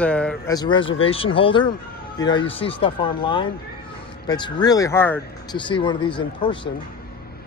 As a reservation holder, you know, you see stuff online, but it's really hard to see one of these in person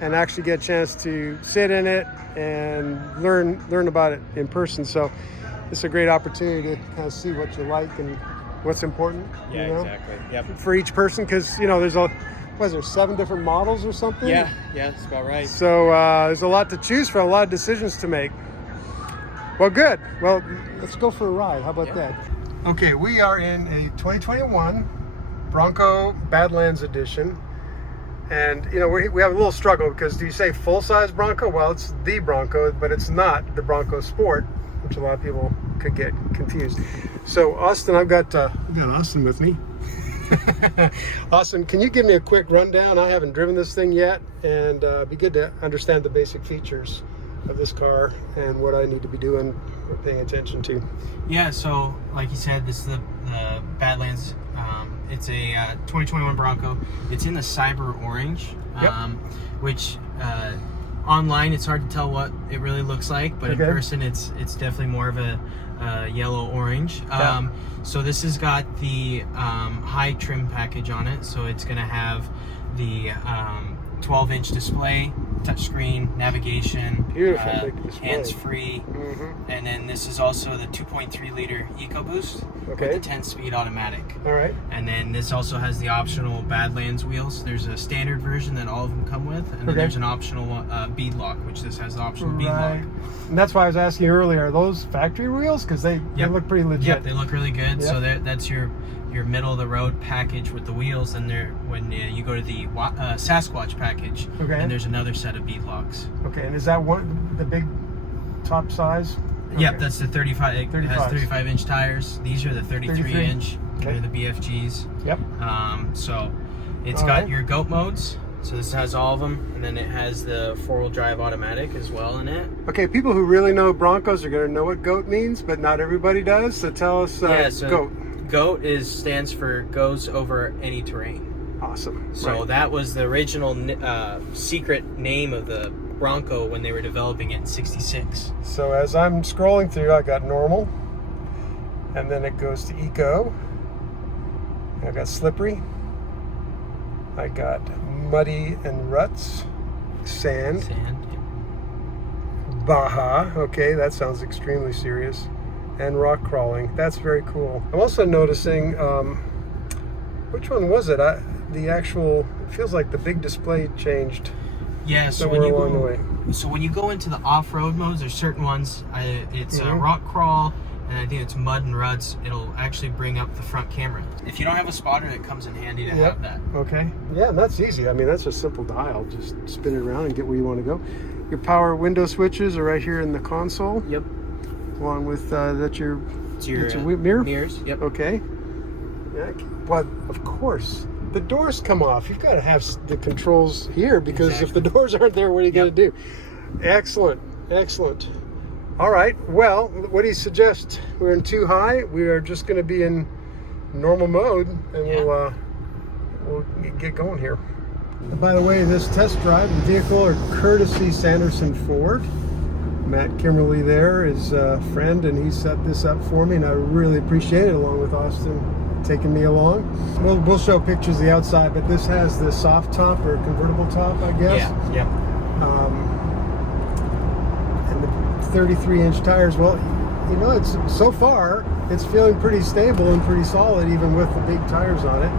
and actually get a chance to sit in it and learn about it in person. So it's a great opportunity to kind of see what you like and what's important. Yeah, you know, exactly. Yep. For each person, because you know there's was there 7 different models or something? Yeah, that's about right. So there's a lot to choose from, a lot of decisions to make. Well, good. Well, let's go for a ride. How about that? Okay, we are in a 2021 Bronco Badlands edition. And, you know, we have a little struggle because do you say full-size Bronco? Well, it's the Bronco, but it's not the Bronco Sport, which a lot of people could get confused. So, Austin, I've got Austin with me. Austin, can you give me a quick rundown? I haven't driven this thing yet, and it'd be good to understand the basic features of this car and what I need to be doing or paying attention to. Yeah, so like you said, this is the Badlands. It's a 2021 Bronco. It's in the cyber orange, which online it's hard to tell what it really looks like, but in person it's definitely more of a yellow orange. So this has got the high trim package on it, so it's going to have the 12-inch display, touchscreen, navigation, beautiful big display, hands-free, and then this is also the 2.3 liter EcoBoost with the 10-speed automatic. All right. And then this also has the optional Badlands wheels. There's a standard version that all of them come with, and then there's an optional bead lock, which this has the optional bead lock. And that's why I was asking you earlier, are those factory wheels? Because they look pretty legit. Yep, they look really good. So that's your middle of the road package with the wheels, and when you go to the Sasquatch package, and there's another set of bead locks. Okay, and is that the big top size? Yep, that's the 35. It has 35-inch tires. These are the 33-inch. They're the BFGs. Yep. So it's got your GOAT modes. So this has all of them, and then it has the 4-wheel drive automatic as well in it. Okay, people who really know Broncos are going to know what GOAT means, but not everybody does. So tell us GOAT. GOAT stands for goes over any terrain. Awesome. So that was the original secret name of the Bronco when they were developing it in '66. So as I'm scrolling through, I got normal, and then it goes to eco. I got slippery. I got muddy and ruts, sand. Baja. Okay, that sounds extremely serious. And rock crawling. That's very cool. I'm also noticing, which one was it? The actual, it feels like the big display changed. Yeah, so when you go into the off-road modes, there's certain ones. It's rock crawl, and I think it's mud and ruts. It'll actually bring up the front camera. If you don't have a spotter, it comes in handy to have that. Okay. Yeah, and that's easy. I mean, that's a simple dial. Just spin it around and get where you want to go. Your power window switches are right here in the console. Yep. Along with that's your mirror? Mirrors, yep. Okay. Yeah, but of course, the doors come off. You've got to have the controls here because if the doors aren't there, what are you going to do? Excellent, excellent. All right, well, what do you suggest? We're in too high. We are just going to be in normal mode, and we'll get going here. And by the way, this test drive, the vehicle are courtesy Sanderson Ford. Matt Kimberly there is a friend, and he set this up for me, and I really appreciate it, along with Austin taking me along. We'll show pictures of the outside, but this has the soft top or convertible top, I guess. Yeah. And the 33-inch tires. Well, you know, it's so far it's feeling pretty stable and pretty solid, even with the big tires on it.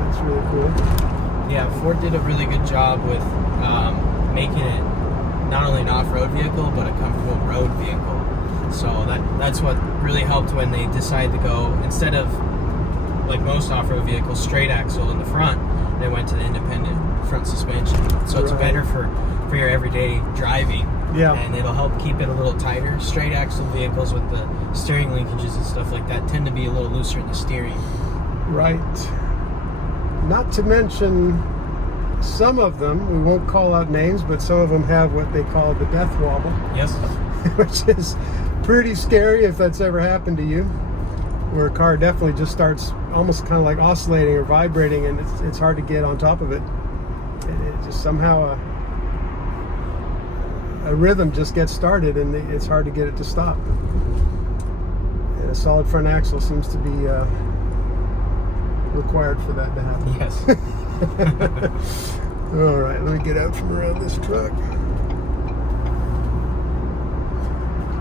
That's really cool. Yeah, Ford did a really good job with making it not only an off-road vehicle, but a comfortable road vehicle. So that's what really helped when they decided to go, instead of like most off-road vehicles, straight axle in the front, they went to the independent front suspension. So it's better for your everyday driving. Yeah. And it'll help keep it a little tighter. Straight axle vehicles with the steering linkages and stuff like that tend to be a little looser in the steering. Right. Not to mention, some of them, we won't call out names, but some of them have what they call the death wobble. Yes. Which is pretty scary if that's ever happened to you, where a car definitely just starts almost kind of like oscillating or vibrating, and it's hard to get on top of it. It just somehow a rhythm just gets started, and it's hard to get it to stop. A solid front axle seems to be required for that to happen. Yes. All right, let me get out from around this truck.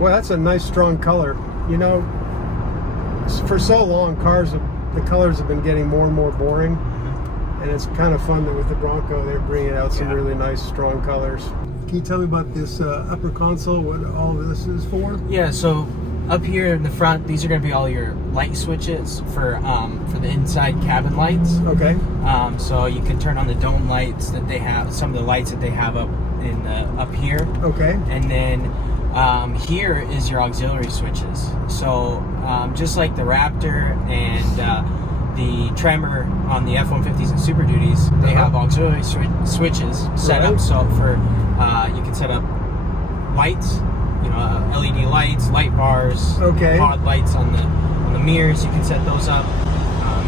Well, that's a nice strong color. You know, for so long, the colors have been getting more and more boring, and it's kind of fun that with the Bronco they're bringing out some really nice strong colors. Can you tell me about this upper console, what all of this is for? Yeah, so up here in the front, these are going to be all your light switches for the inside cabin lights. Okay. So you can turn on the dome lights that they have, some of the lights that they have up here. Okay. And then here is your auxiliary switches. So just like the Raptor and the Tremor on the F-150s and Super Duties, they have auxiliary switches set up. So for you can set up lights, you know, LED lights, light bars, pod lights on the mirrors. You can set those up.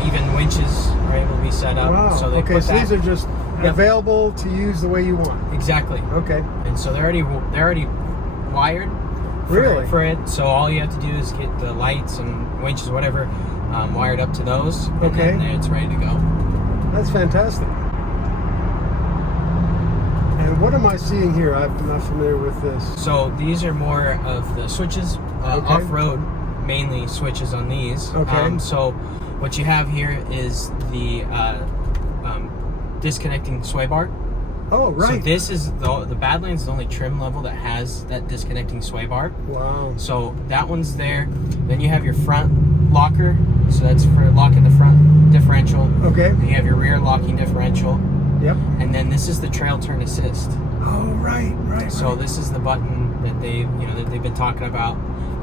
Even winches are able to be set up. Wow. So so these are just available to use the way you want. Exactly. Okay. And so they're already wired for it. So all you have to do is get the lights and winches, whatever, wired up to those. And then it's ready to go. That's fantastic. And what am I seeing here? I'm not familiar with this. So these are more of the switches, off-road, mainly switches on these. Okay. So what you have here is the disconnecting sway bar. Oh, right. So this is the Badlands is the only trim level that has that disconnecting sway bar. Wow. So that one's there. Then you have your front locker. So that's for locking the front differential. Okay. Then you have your rear locking differential. Yep. And then this is the trail turn assist. Oh, right. So this is the button that they've been talking about.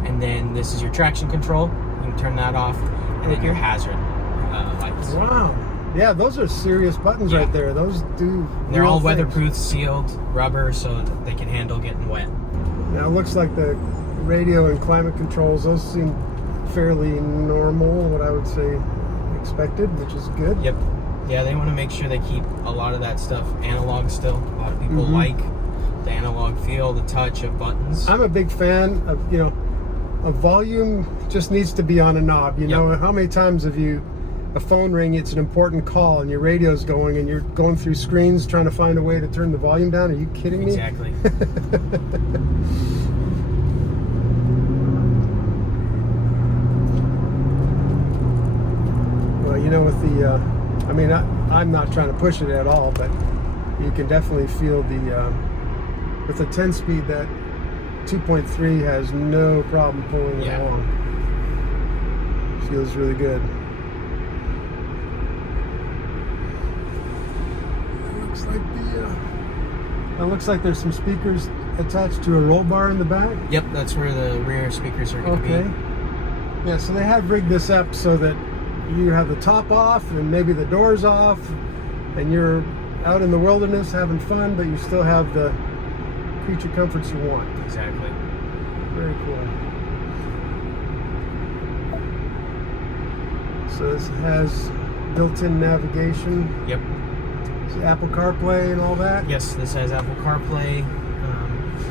And then this is your traction control. You can turn that off. And then your hazard lights. Wow. Yeah, those are serious buttons right there. Those do. They're all weatherproof, sealed, rubber, so that they can handle getting wet. Now it looks like the radio and climate controls, those seem fairly normal, what I would say expected, which is good. Yep. Yeah, they want to make sure they keep a lot of that stuff analog still. A lot of people like the analog feel, the touch of buttons. I'm a big fan of, a volume just needs to be on a knob. You know, how many times have a phone ring, it's an important call, and your radio's going, and you're going through screens trying to find a way to turn the volume down? Are you kidding me? Exactly. Well, with the, I'm not trying to push it at all, but you can definitely feel with the 10-speed, that 2.3 has no problem pulling it along. Feels really good. It looks like there's some speakers attached to a roll bar in the back. Yep, that's where the rear speakers are going to be. Yeah, so they have rigged this up so that you have the top off and maybe the doors off, and you're out in the wilderness having fun, but you still have the creature comforts you want. Exactly. Very cool. So this has built-in navigation. Yep. Apple CarPlay and all that? Yes, this has Apple CarPlay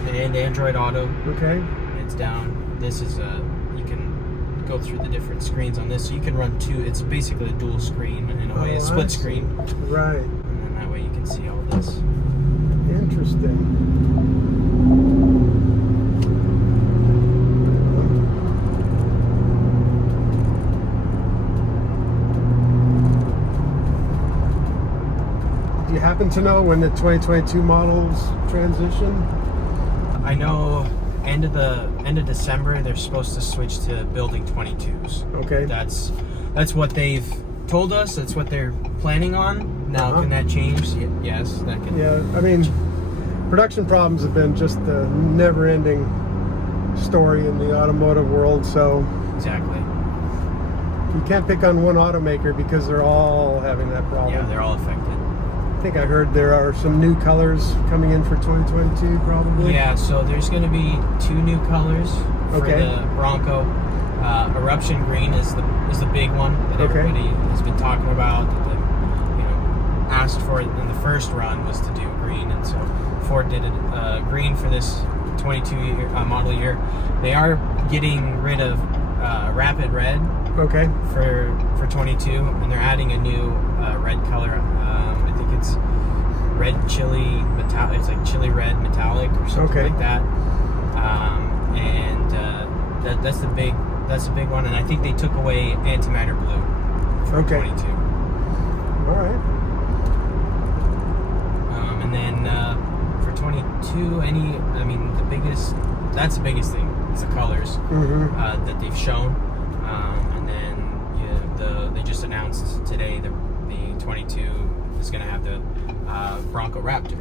and Android Auto. Okay. It's down. This is you can go through the different screens on this. So you can run it's basically a dual screen in a way, a split screen. Right. And then that way you can see all this. Interesting. Do you happen to know when the 2022 models transition? I know end of December they're supposed to switch to building 22s. Okay. That's what they've told us. That's what they're planning on. Now can that change? Yes, that can. Yeah, I mean, production problems have been just a never-ending story in the automotive world. So exactly. You can't pick on one automaker because they're all having that problem. Yeah, they're all affected. I think I heard there are some new colors coming in for 2022, probably. Yeah, so there's going to be 2 new colors for the Bronco. Eruption green is the big one that everybody has been talking about. That asked for it in the first run was to do green, and so Ford did green for this 22 model year. They are getting rid of Rapid Red. Okay. For 22, and they're adding a new red color. I think it's red chili metallic. It's like chili red metallic or something like that. That's the big one. And I think they took away antimatter blue for 22. All right. And then for 22, that's the biggest thing. It's the colors that they've shown. And then they just announced today the 22 is going to have the Bronco Raptor.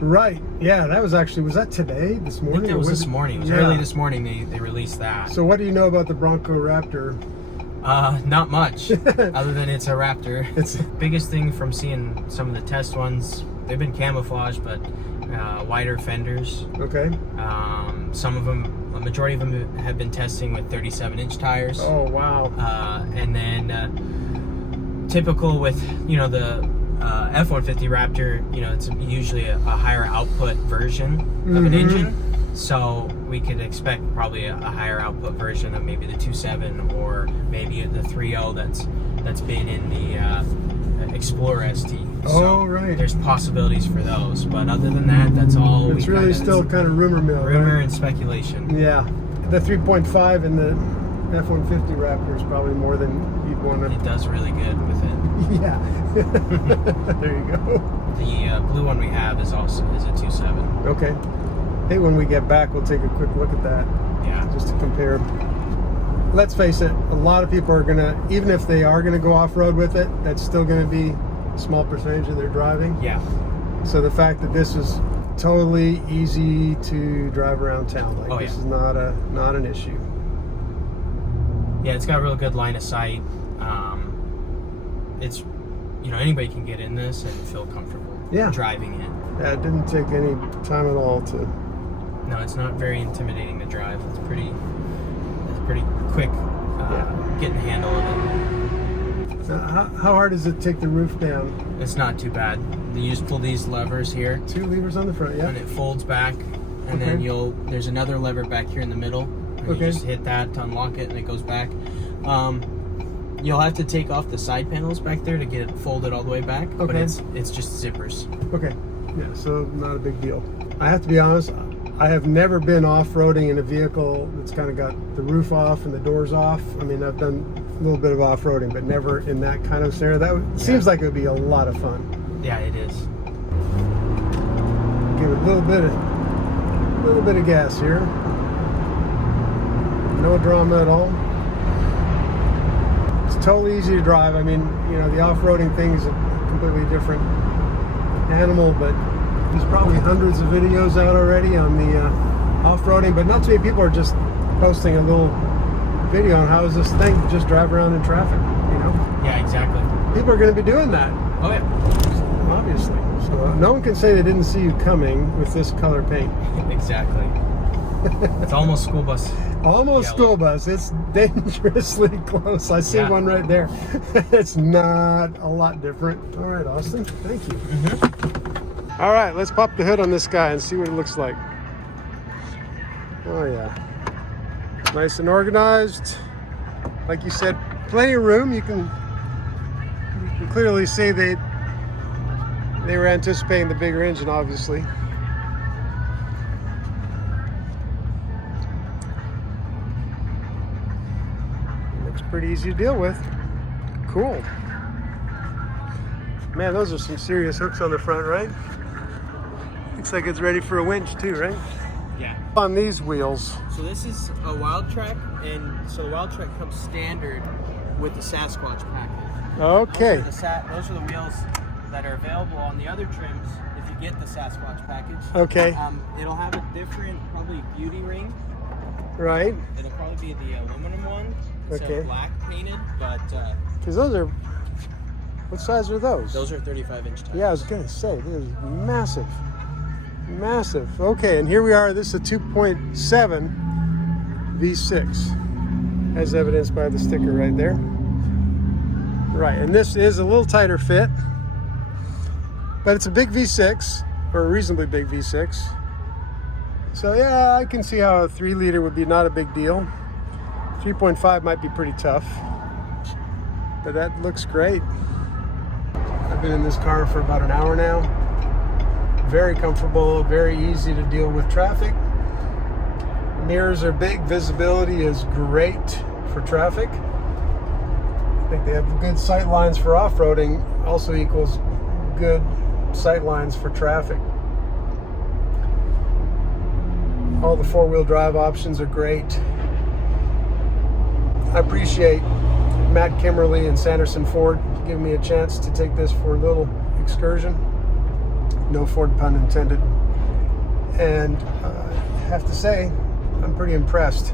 Right. Yeah, that was that today, this morning? I think it was this morning. It was early this morning they released that. So what do you know about the Bronco Raptor? Not much, other than it's a Raptor. It's the biggest thing from seeing some of the test ones. They've been camouflaged, but wider fenders. Okay. Some of them, a majority of them have been testing with 37-inch tires. Oh, wow. And then typical with, the F-150 Raptor, it's usually a higher output version of an engine. So we could expect probably a higher output version of maybe the 2.7 or maybe the 3.0 that's been in the Explorer ST. So right. There's possibilities for those, but other than that, that's all. It's really still kind of rumor mill. Rumor right? and speculation. Yeah, the 3.5 in the F-150 Raptor is probably more than you'd want to. It does really good with it. Yeah. There you go. The blue one we have is a 2.7. Okay. Hey, when we get back, we'll take a quick look at that. Yeah. Just to compare. Let's face it, a lot of people are gonna, even if they are gonna go off-road with it, that's still gonna be a small percentage of their driving. Yeah. So the fact that this is totally easy to drive around town, this is not an issue. Yeah, it's got a real good line of sight. It's, anybody can get in this and feel comfortable driving it. Yeah, it didn't take any time at all to. No, it's not very intimidating to drive. It's pretty quick getting the handle of it. How hard does it take the roof down? It's not too bad. You just pull these levers here. 2 levers on the front, yeah. And it folds back, and then there's another lever back here in the middle. And you just hit that to unlock it, and it goes back. You'll have to take off the side panels back there to get it folded all the way back. Okay. But it's just zippers. Okay. Yeah, so not a big deal. I have to be honest, I have never been off-roading in a vehicle that's kind of got the roof off and the doors off. I mean, I've done a little bit of off-roading, but never in that kind of scenario. Seems like it would be a lot of fun. Yeah, it is. Give it a little bit of gas here. No drama at all. It's totally easy to drive. I mean, the off-roading thing is a completely different animal, but there's probably hundreds of videos out already on the off-roading, but not too many people are just posting a little video on how is this thing to just drive around in traffic, Yeah, exactly. People are going to be doing that. Oh, yeah. Obviously. So no one can say they didn't see you coming with this color paint. Exactly. It's almost school bus. Almost yellow. School bus. It's dangerously close. I see one right there. It's not a lot different. All right, Austin. Thank you. All right, let's pop the hood on this guy and see what it looks like. Oh, yeah. Nice and organized. Like you said, plenty of room. You can clearly see they were anticipating the bigger engine, obviously. Pretty easy to deal with. Cool. Man, those are some serious hooks on the front, right? Looks like it's ready for a winch too, right? Yeah. On these wheels. So this is a Wild Track, and so the Wild Track comes standard with the Sasquatch package. Okay. Those are the wheels that are available on the other trims if you get the Sasquatch package. Okay. It'll have a different, probably beauty ring. Right. It'll probably be the aluminum one. Okay. So black painted, but because those are, what size are those? Those are 35-inch tires. Yeah, I was gonna say, this is massive. Massive. Okay, and here we are. This is a 2.7 V6, as evidenced by the sticker right there. Right, and this is a little tighter fit, but it's a big V6, or a reasonably big V6. So yeah, I can see how a 3-liter would be not a big deal. 3.5 might be pretty tough, but that looks great. I've been in this car for about an hour now. Very comfortable, very easy to deal with traffic. Mirrors are big, visibility is great for traffic. I think they have good sight lines for off-roading, also equals good sight lines for traffic. All the four-wheel drive options are great. I appreciate Matt Kimmerly and Sanderson Ford giving me a chance to take this for a little excursion. No Ford pun intended. And I have to say, I'm pretty impressed.